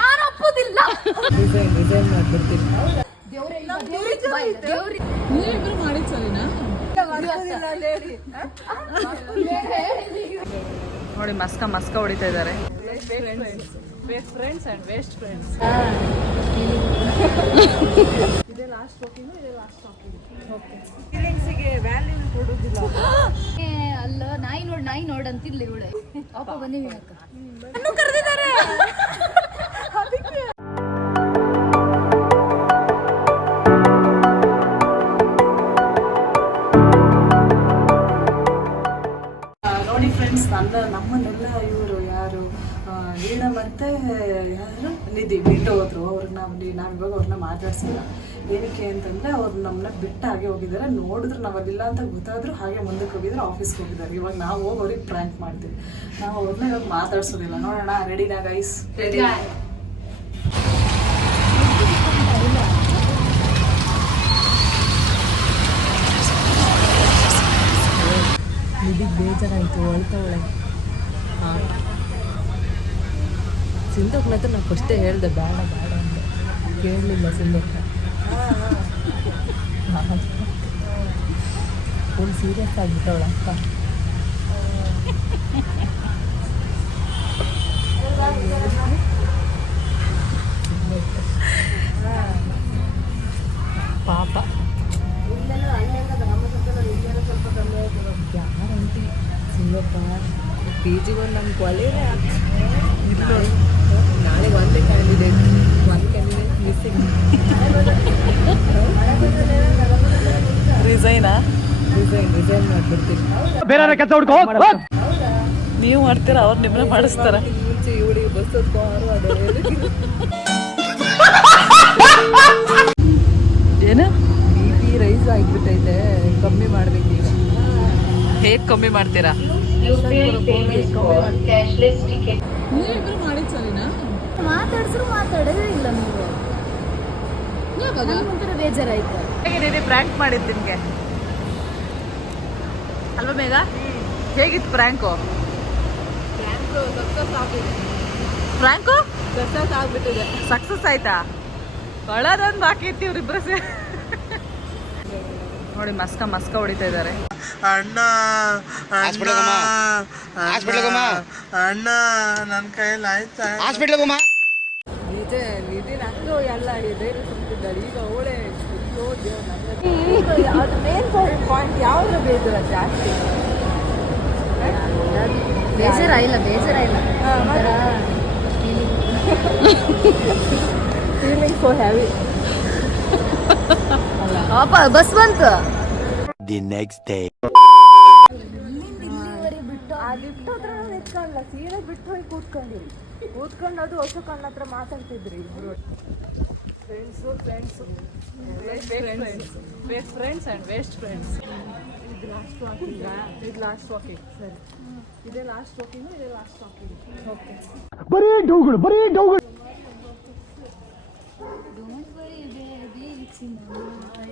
ನಾನು ಒಪ್ಪುದಿಲ್ಲ. ಡಿಸೈನ್ ಮಾಡ್ಬಿಡ್ತೀನಿ. ನೀವಿಬ್ರು ಮಾಡಿದ್ ಸರಿನಾ? ನೋಡಿ ಮಸ್ಕ ಹೊಡಿತಾ ಇದ್ದಾರೆ. Friends and waste friends. ಇದೇ ಲಾಸ್ಟ್ ವಾಕಿಂಗ್, ಇದೇ ಲಾಸ್ಟ್ ವಾಕಿಂಗ್. ಓಕೆ. ಫೀಲಿಂಗ್ಸಿಗೆ ವ್ಯಾಲ್ಯೂ ಕೊಡೋದಿಲ್ಲ. ಅಲ್ಲ ನಾಯಿ ನೋಡ್ ಅಂತಿಲ್ಲ ಇವಳೆ. ಅಪ್ಪ ಬನ್ನಿ ಅಕ್ಕ. ಇನ್ನೂ ಕರೆದಿದ್ದಾರೆ. ನೋಡಿ ಫ್ರೆಂಡ್ಸ್, ನಮ್ಮನ್ನೆಲ್ಲ ಇವರು ಯಾರು ವೀಣಾ ಮತ್ತೆ ಯಾರು ನಿಧಿ ಬಿಟ್ಟು ಹೋದ್ರು. ಅವ್ರನ್ನ ನಾವಿವಾಗ ಅವ್ರನ್ನ ಮಾತಾಡ್ಸಿಲ್ಲ. ಏನಕ್ಕೆ ಅಂತಂದರೆ ಅವ್ರು ನಮ್ಮನ್ನ ಬಿಟ್ಟು ಹಾಗೆ ಹೋಗಿದ್ದಾರೆ. ನೋಡಿದ್ರು ನಾವು ಅಲ್ಲಿಲ್ಲ ಅಂತ ಗೊತ್ತಾದ್ರು ಹಾಗೆ ಮುಂದಕ್ಕೆ ಹೋಗಿದ್ದಾರೆ, ಆಫೀಸ್ಗೆ ಹೋಗಿದ್ದಾರೆ. ಇವಾಗ ನಾವು ಹೋಗಿ ಅವ್ರಿಗೆ ಪ್ರ್ಯಾಂಕ್ ಮಾಡ್ತೀವಿ. ನಾವು ಅವ್ರನ್ನ ಇವಾಗ ಮಾತಾಡ್ಸೋದಿಲ್ಲ. ನೋಡೋಣ, ರೆಡಿನಾ ಗೈಸ್? ರೆಡಿ. ನಿಧಿಗೆ ಬೇಜಾರಾಯಿತು, ಅಳ್ತಾವಳೆ. ಹಾಂ, ಸಿಂಧೋಕ್ನ ಹತ್ರ ನಾನು ಫಸ್ಟೇ ಹೇಳಿದೆ ಬೇಡ ಅಂತ. ಕೇಳಲಿಲ್ಲ ಸಿಂಧೋಕ್ನ. ಫುಲ್ ಸೀರಿಯಸ್ ಆಗಿಬಿಟ್ಟವಳ ಅಕ್ಕ. ಪಾಪ ಗ್ಯಾರಂಟಿ ಸಿಂಗಪ್ಪ PG ಒಂದು ನಮ್ಗೆ ಒಳ್ಳೆಯದೇ. ನಾಳೆ ಒಂದೇ ಕ್ಯಾಂಡಿಡೇಟ್ ಮಿಸ್ಸಿಂಗ್. ರಿಸೈನ್ ಮಾಡ್ಬಿಡ್ತೀನಿ. ಬೇರೆ ಕೆಲಸ ಹುಡ್ಕೋ. ನೀವು ಮಾಡ್ತೀರಾ, ಅವ್ರು ನಿಮ್ಮನ್ನ ಮಾಡಿಸ್ತಾರ? ಮುಂಚೆ ಇವಳಿಗೆ ಬಸ್ ಹೊತ್ಕೋರು ಅದೇ ಏನು BP ರೈಸ್ ಆಗಿಬಿಟ್ಟೈತೆ. ಕಮ್ಮಿ ಮಾಡ್ಬೇಕು ಈಗ. ಹೇಗೆ ಕಮ್ಮಿ ಮಾಡ್ತೀರಾ? ನೀವಿಬ್ರು ಮಾಡಿದ್ ಸರಿನಾ? ಮಾತಾಡ್ಸ್ರು ಮಾತಾಡೋದೇ ಇಲ್ಲ ನೀವು. ಒಂಥರ ಬೇಜಾರಾಯ್ತು. ಹೇಗೆ ಪ್ರ್ಯಾಂಕ್ ಮಾಡಿದ್ದು ನಿಮಗೆ ಅಲ್ವಾ ಮೇಘ? ಹೇಗಿತ್ತು ಪ್ರ್ಯಾಂಕು? ಫ್ರ್ಯಾಂಕು ಸಕ್ಸಸ್ ಆಗ್ಬಿಟ್ಟಿದೆ. ಸಕ್ಸಸ್ ಆಯ್ತಾ? ಒಳದೊಂದು ಬಾಕಿ ಇತ್ತು ಇವ್ರಿಬ್ರು ನೋಡಿ ಮಸ್ಕ ಹೊಡಿತಾ ಇದ್ದಾರೆ. ಅಣ್ಣ ಅಣ್ಣ ನನ್ನ ಕೈಯಲ್ಲಿ ಆಯ್ತಾ? ನಿಧಿ ನಂದು ಎಲ್ಲ ಇದೆ ತುಂಬಿದ್ದಾಳೆ. ಈಗ ಅವಳೇ ಅದು ಮೇನ್ ಪಾಯಿಂಟ್ ಯಾವ್ದು ಬೇಜಾರ ಜಾಸ್ತಿ? ಬೇಜಾರಾಯಿಲ್ಲ. Feeling so heavy. ಅಪ್ಪ ಬಸ್ ಬಂತು. ದಿ ನೆಕ್ಸ್ಟ್ ಡೇ ಆ ಲಿಫ್ಟ್ ಹತ್ರ ನಿಂತ್ಕೊಳ್ಳಲ್ಲ, ಸೀರೆ ಬಿಟ್ಟು ಹೋಗಿ ಕೂತ್ಕೊಂಡು ಅದು ಹೊಸ ಕಣ್ಣ ಹತ್ರ ಮಾತಾಡ್ತಿದ್ರಿ ಇಬ್ರು. Friends and waste friends. ಇದು ಲಾಸ್ಟ್ ವಾಕಿಂಗ್. ಸರಿ, ಇದೇ ಲಾಸ್ಟ್ ವಾಕಿಂಗ್, ಇದೇ ಲಾಸ್ಟ್ ವಾಕಿಂಗ್. ಓಕೆ. ಬರೀ ಡೌಗಳು.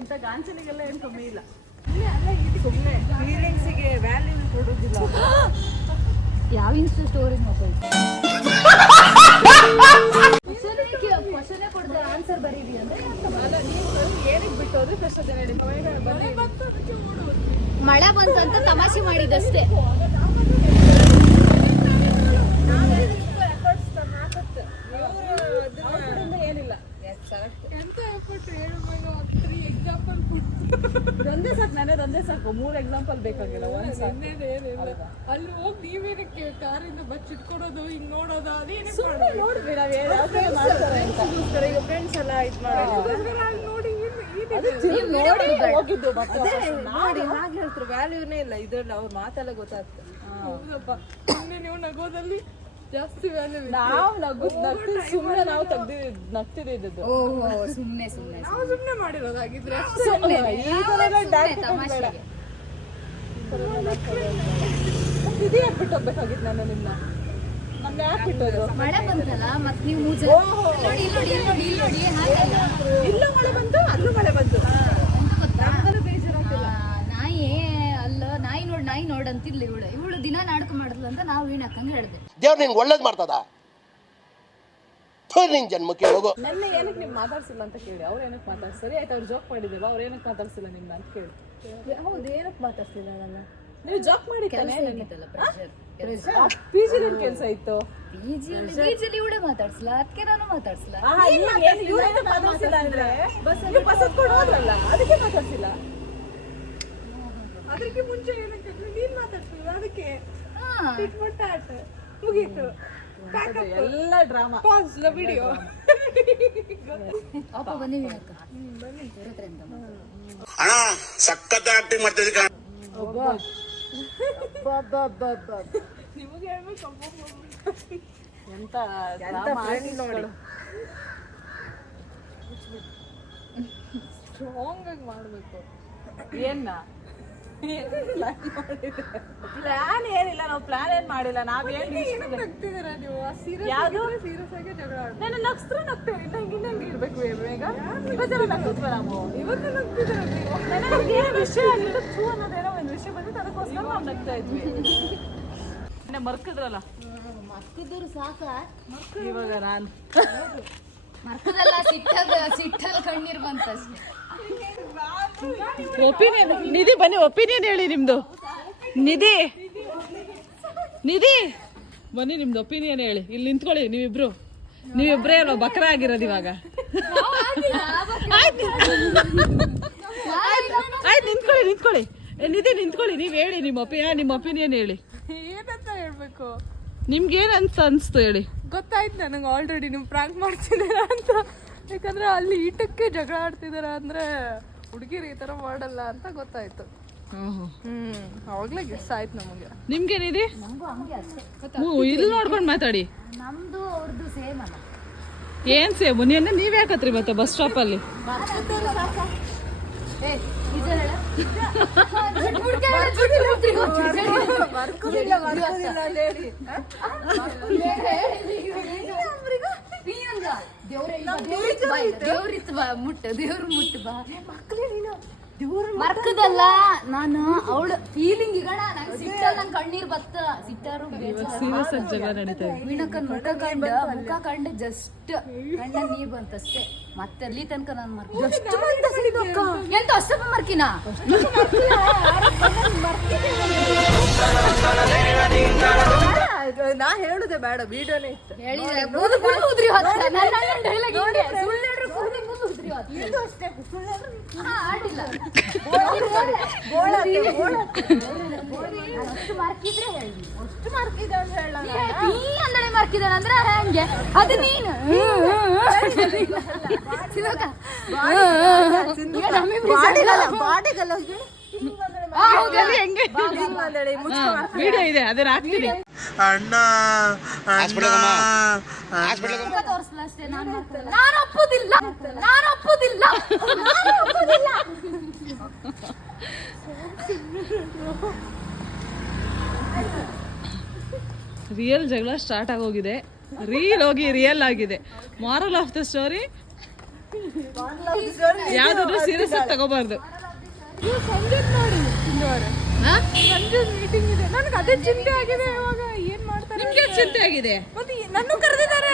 ಇಂಥ ಗಾಂಚನಿಗೆಲ್ಲ ಏನು ಕಮ್ಮಿ ಇಲ್ಲ. ಸುಮ್ಮನೆ ಫೀಲಿಂಗ್ಸಿಗೆ ವ್ಯಾಲ್ಯೂ ಕೊಡೋದಿಲ್ಲ. ಯಾವ ಇನ್ಸ್ಟಾ ಸ್ಟೋರಿ ಕ್ವಶನ್ ಕೊಡ್ತಾರೆ, ಆನ್ಸರ್ ಬರೀರಿ ಅಂದ್ರೆ ಏನಕ್ಕೆ ಬಿಟ್ಟು ಹೋದ್ರೆ ಫಸ್ಟ್ ಜನ ಮಳೆ ಬಂತಂತ ತಮಾಷೆ ಮಾಡಿದಷ್ಟೇ. ಏನಿಲ್ಲ ಎಂತ ಎಫರ್ಟ್ ಹೇಳು. ಒಂದೇ ಸಾಕು 3 ಎಕ್ಸಾಂಪಲ್ ಬೇಕಾಗಿಲ್ಲ. ಅಲ್ಲಿ ಹೋಗಿ ನೀವೇನಕ್ಕೆ ಕಾರಿಂದ ಬಚ್ಚಿಟ್ಕೊಡೋದು, ಹಿಂಗ್ ನೋಡೋದು, ನೋಡ್ರಿ ಈಗ ಫ್ರೆಂಡ್ಸ್ ಎಲ್ಲ ಇದು ಹೋಗಿದ್ದು ನೋಡಿ ಹಾಗೆ ಹೇಳ್ತಾರೆ. ವ್ಯಾಲ್ಯೂನೇ ಇಲ್ಲ ಇದ್ರಲ್ಲಿ. ಅವ್ರ ಮಾತೆಲ್ಲ ಗೊತ್ತಾಗ್ತದೆ. ಹೌದಪ್ಪ, ಸುಮ್ಮನೆ ನೀವು ನಗೋದಲ್ಲಿ ಜಾಸ್ತಿ ವ್ಯಾಲ್ಯೂ. ನಾವು ನಗ್ತಿದ್ದು ಸುಮ್ಮನೆ ನಾವು ನಗ್ತಿದ್ದು. ಓಹೋ, ಸುಮ್ಮನೆ ನಾವು ಸುಮ್ಮನೆ ಮಾಡಿರೋದಾಗಿದ್ರೆ ಇದು ಯಾಕೆ ಬಿಟ್ಟು ಹೋಗ್ಬೇಕಾಗಿತ್ತು ನಾನು ನಿನ್ನ? ನಮ್ಮ ಯಾಕೆ ಬಿಟ್ಟೋದು? ಮಳೆ ಬಂತಲ್ಲ, ಮತ್ತೆ ನೀವು ನೋಡಿ ಇಲ್ಲೂ ಮಳೆ ಬಂತು, ಅಲ್ಲೂ ಮಳೆ ಬಂತು. ಬೇಜಾರಾಗ್ತಿಲ್ಲ. ನಾಯಿ ನೋಡ್ ಅಂತಿಲ್ಲ ಇವಳು ದಿನ ನಾಟಕ ಮಾಡಿದ್ಲು ಅಂತ ನಾವು ವೀಣಕ್ಕಂಗೆ ಹೇಳಿದೆ. ದೇವ್ರು ನಿಂಗೆ ಒಳ್ಳೇದು ಮಾಡ್ತದ. ನಿನ್ ಜನ್ಮಕ್ಕೆ ಹೋಗೋ. ನನ್ನ ಏನಕ್ಕೆ ನೀವು ಮಾತಾಡ್ಸಿಲ್ಲ ಅಂತ ಕೇಳಿ. ಅವ್ರು ಏನಕ್ಕೆ ಮಾತಾಡ್ತಾರೆ? ಆಯ್ತು, ಅವ್ರು ಜೋಕ್ ಮಾಡಿದ್ದೇವಾ? ಅವ್ರು ಏನಕ್ಕೆ ಮಾತಾಡ್ಸಿಲ್ಲ ನಿಮ್ನ ಅಂತ ಕೇಳಿ. ಹೌದು, ಏನಕ್ಕೆ ಮಾತಾಡ್ತಿಲ್ಲ ನನ್ನ? ನೀವು ಜೋಕ್ ಮಾಡಿ ತಾನೇ. ಪಿ ಜಿ ನಿನ್ ಕೆಲಸ ಇತ್ತು. ಪಿಜಿಲಿ ಇವಡೆ ಮಾತಾಡ್ಸಲ್ಲ, ಅದಕ್ಕೆ ನಾನು ಮಾತಾಡ್ಸಲ್ಲ. ಇವ್ರೇನಕ್ಕೆ ಮಾತಾಡ್ಸಿಲ್ಲ ಅಂದ್ರೆ ನೀವು ಬಸ್ ಹತ್ಕೊಂಡು ಹೋದ್ರಲ್ಲ, ಅದಕ್ಕೆ ಮಾತಾಡ್ಸಿಲ್ಲ. ಅದಕ್ಕೆ ಮುಂಚೆ ಏನಕ್ಕೆ ನೀನ್ ಮಾತಾಡ್ಸಿಲ್ಲ, ಅದಕ್ಕೆ ಇಟ್ಬಿಟ್ಟ ಆಟ ಮುಗೀತು. ಎಲ್ಲ ಡ್ರಾಮಾ. Pass the video. ಅಪ್ಪ ಬನ್ನಿ ಅಣ್ಣ ಸಖತ್ ಆಕ್ಟಿಂಗ್ ಮಾಡ್ತಿದ್ದೆ. ನಿಮಗೆ ಹೇಳ್ಬೇಕು ಎಂತ ನೋಡಿ, ಸ್ಟ್ರಾಂಗ್ ಆಗಿ ಮಾಡ್ಬೇಕು. ಪ್ಲಾನ್ ಏನಿಲ್ಲ, ನಾವು ಪ್ಲಾನ್ ಏನ್ ಮಾಡಿಲ್ಲ. ನಾವೇನ್ ಯಾವ್ದು ನಾನು ನಗ್ಸ್ತ್ರ ನಗ್ತೇವೆ. ಇನ್ನಂಗೆ ಇರ್ಬೇಕು ಬೇಗ. ಇವತ್ತೆಲ್ಲ ನಗ್ತಿದ್ವಿ ನಾವು. ಇವತ್ತು ನಗ್ತಿದ್ದೀರ ವಿಷಯ ಅನ್ನೋದೇನೋ ಒಂದು ವಿಷಯ ಬಂದಿತ್ತು, ಅದಕ್ಕೋಸ್ಕರ ನಾವು ನಗ್ತಾ ಇದ್ವಿ. ಮರ್ಕಿದ್ರಲ್ಲ, ಮರ್ಕಿದ್ರು ಸಾಕ. ಇವಾಗ ನಾನು ಮರ್ಕದಲ್ಲ, ಸಿಟ್ಟಲ್ಲಿ ಕಣ್ಣೀರ್ ಬಂತಷ್ಟೇ. ಒಪಿನಿಯನ್ ನಿಧಿ ಬನ್ನಿ, ಒಪಿನಿಯನ್ ಹೇಳಿ ನಿಮ್ದು. ನಿಧಿ ಬನ್ನಿ, ನಿಮ್ದು ಒಪಿನಿಯನ್ ಹೇಳಿ. ಇಲ್ಲಿ ನಿಂತ್ಕೊಳ್ಳಿ ನೀವಿಬ್ರೇ ಅಲ್ವಾ ಬಕ್ರ ಆಗಿರೋದು ಇವಾಗ. ಆಯ್ತು ನಿಂತ್ಕೊಳ್ಳಿ. ನಿಧಿ ನಿಂತ್ಕೊಳ್ಳಿ, ನೀವ್ ಹೇಳಿ ನಿಮ್ಮ ಒಪಿನಿಯನ್ ಹೇಳಿ. ಏನಂತ ಹೇಳ್ಬೇಕು? ನಿಮ್ಗೇನ್ ಅನ್ಸ್ತು ಹೇಳಿ. ಗೊತ್ತಾಯ್ತು ನನಗೆ ಆಲ್ರೆಡಿ ನೀವು ಪ್ರಾಂಕ್ ಮಾಡ್ತಿದ್ದೀರ ಅಂತ. ಯಾಕಂದ್ರೆ ಅಲ್ಲಿ ಈಟಕ್ಕೆ ಜಗಳ ಆಡ್ತಿದಾರ ಅಂದ್ರೆ ಹುಡುಗಿರು ಈ ತರ ಮಾಡಲ್ಲ ಅಂತ ಗೊತ್ತಾಯ್ತು. ಅವಾಗ್ಲೇ ಗೆಸ್ ಆಯ್ತು ನಮಗೆ. ನಿಮ್ಗೇನಿದೆ? ನಮಗೂ ಹಂಗೆ ಅಷ್ಟೇ. ಇಲ್ಲಿ ನೋಡ್ಕೊಂಡು ಮಾತಾಡಿ. ನಮ್ದು ಅವ್ರದ್ದು ಸೇಮ್ ಅಲ್ಲ. ಏನ್ ಸೇಮ್? ನೀವ್ ಯಾಕತ್ರಿ ಮತ್ತೆ ಬಸ್ ಸ್ಟಾಪ್ ಅಲ್ಲಿ? ಮರ್ಕದಲ್ಲ ನಾನು ಅವಳು ಫೀಲಿಂಗ್ ಈಗ ನಂಗೆ ಸಿಟ್ಟಲ್ಲಿ ನಂಗೆ ಕಣ್ಣೀರ್ ಬತ್ತ ಸಿಟ್ಟಾರು ಸೀರಿಯಸ್ ಆಗಿ ಜಗಳ ನಡೀತಾ ಇದೆ. ವೀಣಕ್ಕನ್ ಮುಖ ಕಂಡು ಜಸ್ಟ್ ಕಣ್ಣ ನೀರ್ ಬಂತಷ್ಟೇ. ಮತ್ತೆ ಅಲ್ಲಿ ತನಕ ನಾನು ಎಂತ ಅಷ್ಟಪ್ಪ ಮರ್ಕಿನ ನಾ ಹೇಳುದೇ ಬೇಡ, ವಿಡಿಯೋನೇ ಇತ್ತು. ಮಾರ್ಕಿದ್ದಾಳೆ ಅಂದ್ರೆ ಹೆಂಗೆ ಅದು ನೀನು ವಿಡಿಯೋ ಇದೆ, ಅದನ್ನ ಹಾಕ್ತೀನಿ. ಅಣ್ಣ ತೋರಿಸಲ್ಲ ಅಷ್ಟೇ. ನಾನು ಒಪ್ಪುದಿಲ್ಲ. ರಿಯಲ್ ಜಗಳ ಸ್ಟಾರ್ಟ್ ಆಗೋಗಿದೆ. ರೀಲ್ ಹೋಗಿ ರಿಯಲ್ ಆಗಿದೆ. ಮಾರಲ್ ಆಫ್ ದ ಸ್ಟೋರಿ ಯಾವ್ದಾದ್ರು ಸೀರಿಯಸ್ ಆಗಿ ತಗೋಬಾರ್ದು. ಸಂಜೆ ಮೀಟಿಂಗ್ ಇದೆ, ನನಗೆ ಅದೇ ಚಿಂತೆ ಆಗಿದೆ. ಇವಾಗ ಏನ್ ಮಾಡ್ತಾರೆ? ನಿಮ್ಗೆ ಚಿಂತೆ ಆಗಿದೆ? ಮತ್ತೆ ನನ್ನೂ ಕರೆದಿದ್ದಾರೆ.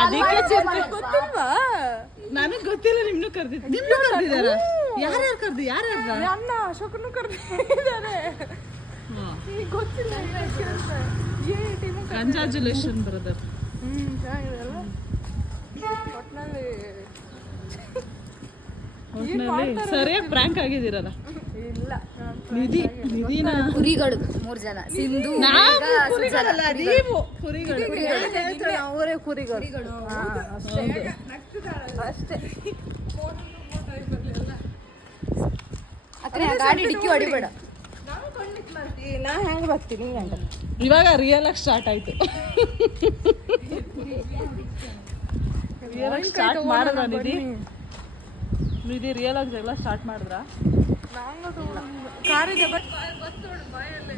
ಅದಕ್ಕೆ ಚಿಂತೆ. ಗೊತ್ತಿಲ್ವಾ? ನನಗ್ ಗೊತ್ತಿಲ್ಲ. ನಿಮ್ನು ಕರೆದಿದ್ದಾರ? ಯಾರ್ಯಾರು ಅಣ್ಣ ಅಶೋಕನು ಕರೆದಿದ್ದಾರೆ. ಈಗ ಗೊತ್ತಿಲ್ಲ. Congratulation brother. ಚೆನ್ನಾಗಿದೆ ಅಲ್ಲ? ಒಟ್ನಲ್ಲಿ ಸರಿಯಾಗಿ ಪ್ರ್ಯಾಂಕ್ ಆಗಿದ್ದೀರಲ್ಲ. ಇಲ್ಲ, ನಿಧಿನ ಕುರಿಗಳು 3 ಜನ, ಸಿಂಧು, ಕುರಿಗಳಲ್ಲ, ನೀವು ಕುರಿಗಳು. ಅವರೇ ಕುರಿಗಳು ಅಷ್ಟೇ. ಗಾಡಿ ಡಿಕ್ಕಿ ಹೊಡಿಬೇಡ. ನಾ ಹೆಂಗ್ ಬರ್ತೀನಿ ಅಂತ ಇವಾಗ ರಿಯಲ್ ಆಗಿ ಸ್ಟಾರ್ಟ್ ಆಯ್ತು. ರಿಯಲ್ ಆಗಿ ಸ್ಟಾರ್ಟ್ ಮಾಡಿದ್ರ ನಿಧಿ ರಿಯಲ್ ಆಗಿ ಜಗಳ ಸ್ಟಾರ್ಟ್ ಮಾಡಿದ್ರ? ಕಾರಿದೆ ಬಾಯಲ್ಲಿ